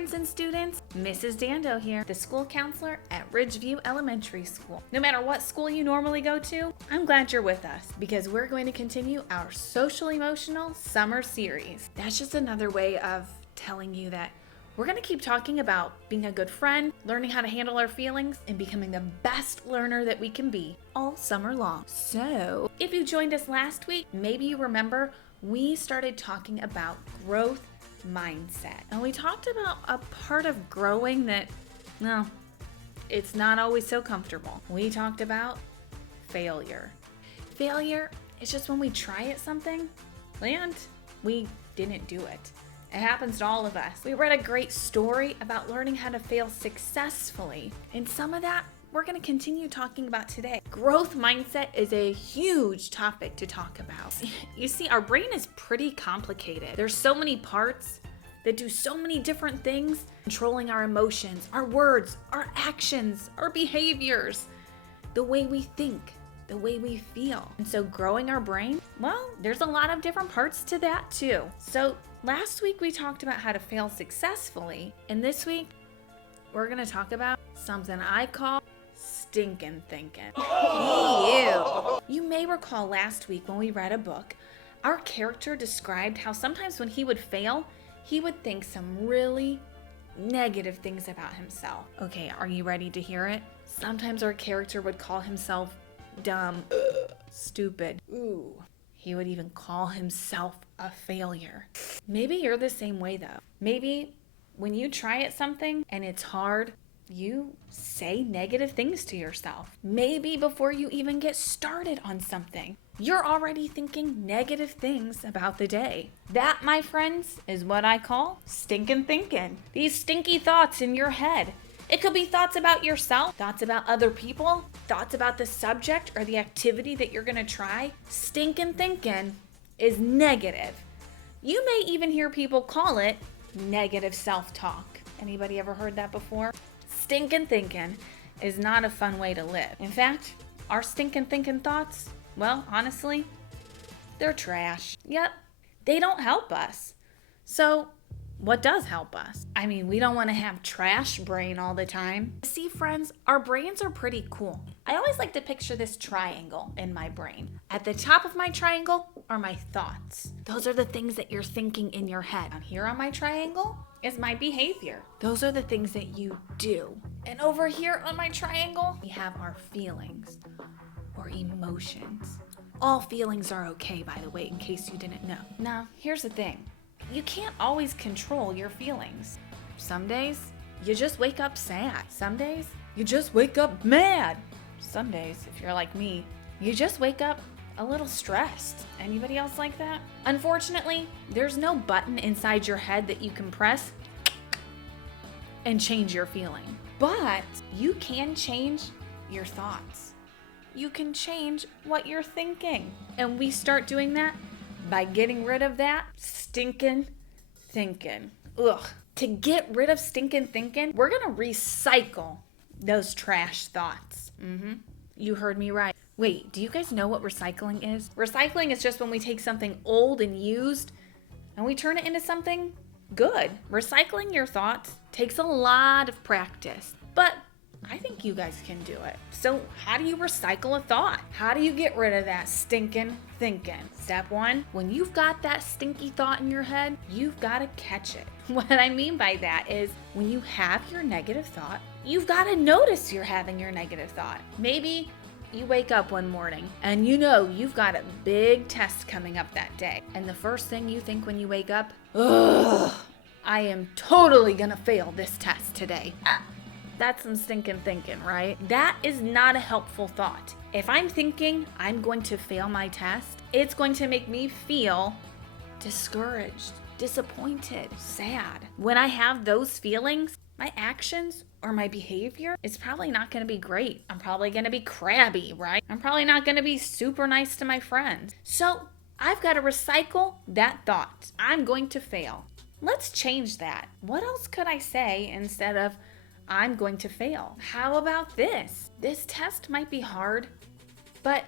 friends and students, Mrs. Dando here, the school counselor at Ridgeview Elementary School. No matter what school you normally go to, I'm glad you're with us because we're going to continue our social emotional summer series. That's just another way of telling you that we're going to keep talking about being a good friend, learning how to handle our feelings, and becoming the best learner that we can be all summer long. So, if you joined us last week, maybe you remember we started talking about growth mindset. And we talked about a part of growing that, no, it's not always so comfortable. We talked about failure. Failure is just when we try at something and we didn't do it. It happens to all of us. We read a great story about learning how to fail successfully, and some of that we're going to continue talking about today. Growth mindset is a huge topic to talk about. You see, our brain is pretty complicated. There's so many parts that do so many different things, controlling our emotions, our words, our actions, our behaviors, the way we think, the way we feel. And so growing our brain, well, there's a lot of different parts to that too. So last week we talked about how to fail successfully, and this week we're going to talk about something I call Stinkin Thinkin. You may recall last week when we read a book, our character described how sometimes when he would fail, he would think some really negative things about himself. Okay, are you ready to hear it? Sometimes our character would call himself dumb, stupid. Ooh. He would even call himself a failure. Maybe you're the same way though. Maybe when you try at something and it's hard, you say negative things to yourself. Maybe before you even get started on something, you're already thinking negative things about the day. That, my friends, is what I call stinkin' thinking. These stinky thoughts in your head. It could be thoughts about yourself, thoughts about other people, thoughts about the subject or the activity that you're gonna try. Stinkin' thinking is negative. You may even hear people call it negative self-talk. Anybody ever heard that before? Stinkin' thinking is not a fun way to live. In fact, our stinkin' thinking thoughts, well, honestly, they're trash. Yep, they don't help us. So, what does help us? I mean, we don't want to have trash brain all the time. See, friends, our brains are pretty cool. I always like to picture this triangle in my brain. At the top of my triangle are my thoughts. Those are the things that you're thinking in your head. Down here on my triangle is my behavior. Those are the things that you do. And over here on my triangle, we have our feelings or emotions. All feelings are okay, by the way, in case you didn't know. Now, here's the thing. You can't always control your feelings. Some days, you just wake up sad. Some days, you just wake up mad. Some days, if you're like me, you just wake up a little stressed. Anybody else like that? Unfortunately, there's no button inside your head that you can press and change your feeling. But you can change your thoughts. You can change what you're thinking. And we start doing that by getting rid of that stinkin' thinking. Ugh. To get rid of stinkin' thinking, we're gonna recycle those trash thoughts. You heard me right. Wait, do you guys know what recycling is? Recycling is just when we take something old and used and we turn it into something good. Recycling your thoughts takes a lot of practice, but I think you guys can do it. So how do you recycle a thought? How do you get rid of that stinking thinking? Step one, when you've got that stinky thought in your head, you've got to catch it. What I mean by that is when you have your negative thought, you've got to notice you're having your negative thought. Maybe you wake up one morning and you know you've got a big test coming up that day. And the first thing you think when you wake up, ugh, I am totally gonna fail this test today. That's some stinking thinking, right? That is not a helpful thought. If I'm thinking I'm going to fail my test, it's going to make me feel discouraged, disappointed, sad. When I have those feelings, my actions or my behavior is probably not going to be great. I'm probably going to be crabby, right? I'm probably not going to be super nice to my friends. So I've got to recycle that thought. I'm going to fail. Let's change that. What else could I say instead of I'm going to fail? How about this? This test might be hard, but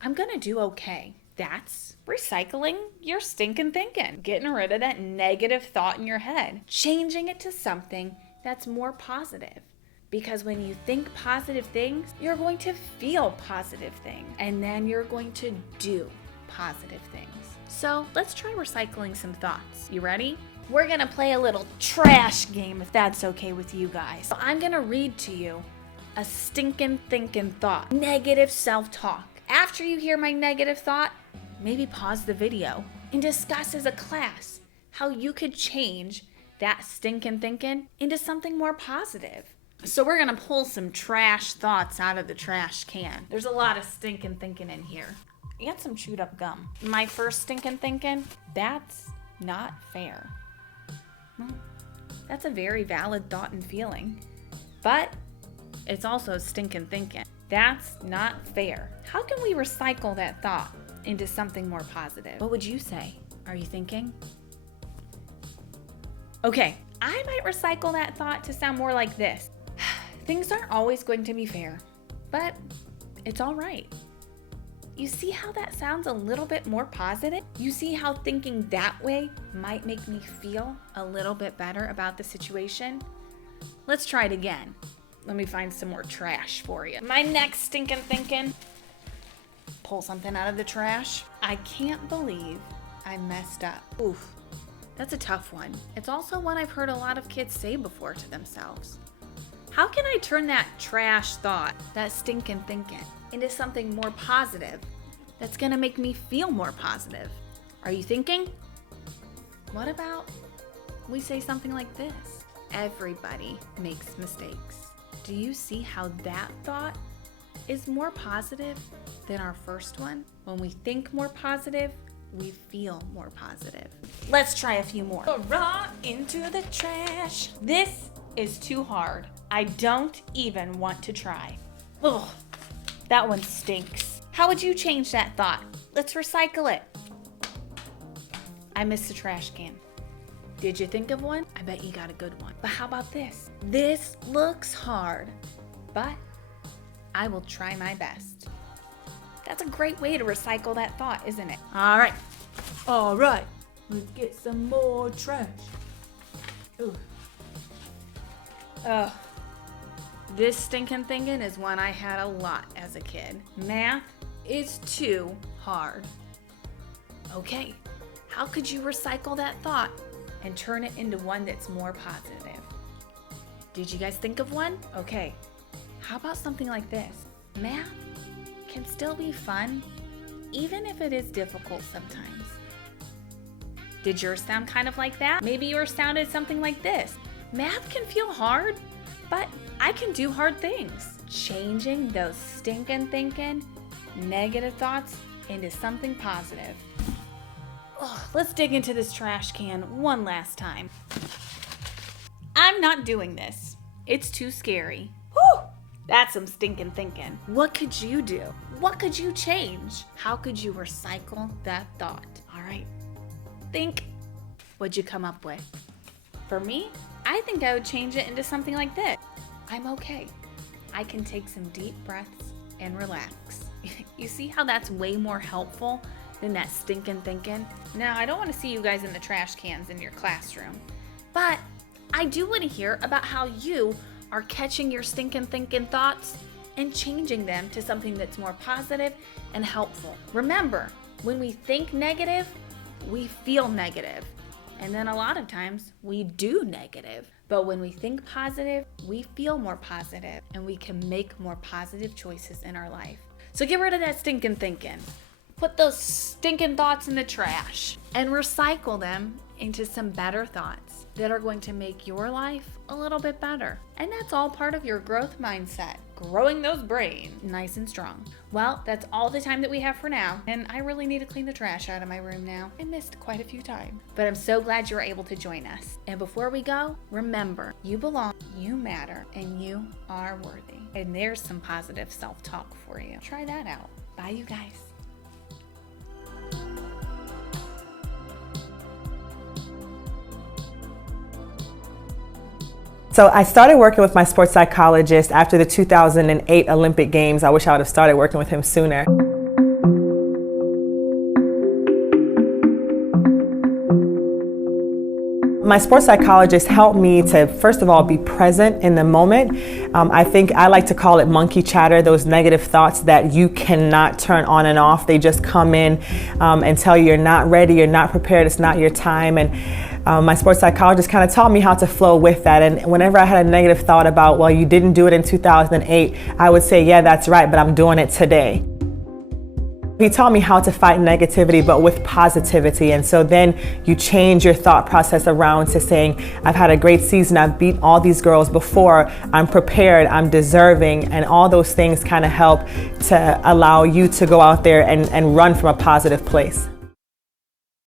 I'm going to do okay. That's recycling your stinking thinking, getting rid of that negative thought in your head, changing it to something that's more positive. Because when you think positive things, you're going to feel positive things, and then you're going to do positive things. So let's try recycling some thoughts. You ready? We're gonna play a little trash game if that's okay with you guys. So I'm gonna read to you a stinking thinking thought, negative self-talk. After you hear my negative thought, maybe pause the video and discuss as a class how you could change that stinking thinking into something more positive. So we're gonna pull some trash thoughts out of the trash can. There's a lot of stinking thinking in here. And some chewed up gum. My first stinking thinking, that's not fair. Well, that's a very valid thought and feeling, but it's also stinking thinking. That's not fair. How can we recycle that thought into something more positive? What would you say? Are you thinking? Okay, I might recycle that thought to sound more like this. Things aren't always going to be fair, but it's all right. You see how that sounds a little bit more positive? You see how thinking that way might make me feel a little bit better about the situation? Let's try it again. Let me find some more trash for you. My next stinking thinking, pull something out of the trash. I can't believe I messed up. Oof, that's a tough one. It's also one I've heard a lot of kids say before to themselves. How can I turn that trash thought, that stinking thinking, into something more positive that's gonna make me feel more positive? Are you thinking? What about we say something like this? Everybody makes mistakes. Do you see how that thought is more positive than our first one? When we think more positive, we feel more positive. Let's try a few more. Hurrah, into the trash. This is too hard. I don't even want to try. Ugh, that one stinks. How would you change that thought? Let's recycle it. I missed the trash can. Did you think of one? I bet you got a good one. But how about this? This looks hard, but I will try my best. That's a great way to recycle that thought, isn't it? All right, let's get some more trash. Ooh. This stinking thinking is one I had a lot as a kid. Math is too hard. Okay, how could you recycle that thought and turn it into one that's more positive? Did you guys think of one? Okay, how about something like this? Math can still be fun, even if it is difficult sometimes. Did yours sound kind of like that? Maybe yours sounded something like this. Math can feel hard, but I can do hard things. Changing those stinking thinking, negative thoughts into something positive. Let's dig into this trash can one last time. I'm not doing this. It's too scary. Whew! That's some stinking thinking. What could you do? What could you change? How could you recycle that thought? All right, think. What'd you come up with? For me, I think I would change it into something like this. I'm okay. I can take some deep breaths and relax. You see how that's way more helpful than that stinking thinking? Now, I don't want to see you guys in the trash cans in your classroom, but I do want to hear about how you are catching your stinking thinking thoughts and changing them to something that's more positive and helpful. Remember, when we think negative, we feel negative. And then a lot of times we do negative. But when we think positive, we feel more positive and we can make more positive choices in our life. So get rid of that stinking thinking. Put those stinking thoughts in the trash and recycle them into some better thoughts that are going to make your life a little bit better. And that's all part of your growth mindset, growing those brains nice and strong. Well, that's all the time that we have for now. And I really need to clean the trash out of my room now. I missed quite a few times, but I'm so glad you were able to join us. And before we go, remember, you belong, you matter, and you are worthy. And there's some positive self-talk for you. Try that out. Bye, you guys. So I started working with my sports psychologist after the 2008 Olympic Games. I wish I would have started working with him sooner. My sports psychologist helped me to, first of all, be present in the moment. I think I like to call it monkey chatter, those negative thoughts that you cannot turn on and off. They just come in and tell you you're not ready, you're not prepared, it's not your time. And my sports psychologist kind of taught me how to flow with that. And whenever I had a negative thought about, well, you didn't do it in 2008, I would say, yeah, that's right, but I'm doing it today. He taught me how to fight negativity, but with positivity. And so then you change your thought process around to saying, I've had a great season, I've beat all these girls before, I'm prepared, I'm deserving, and all those things kind of help to allow you to go out there and run from a positive place.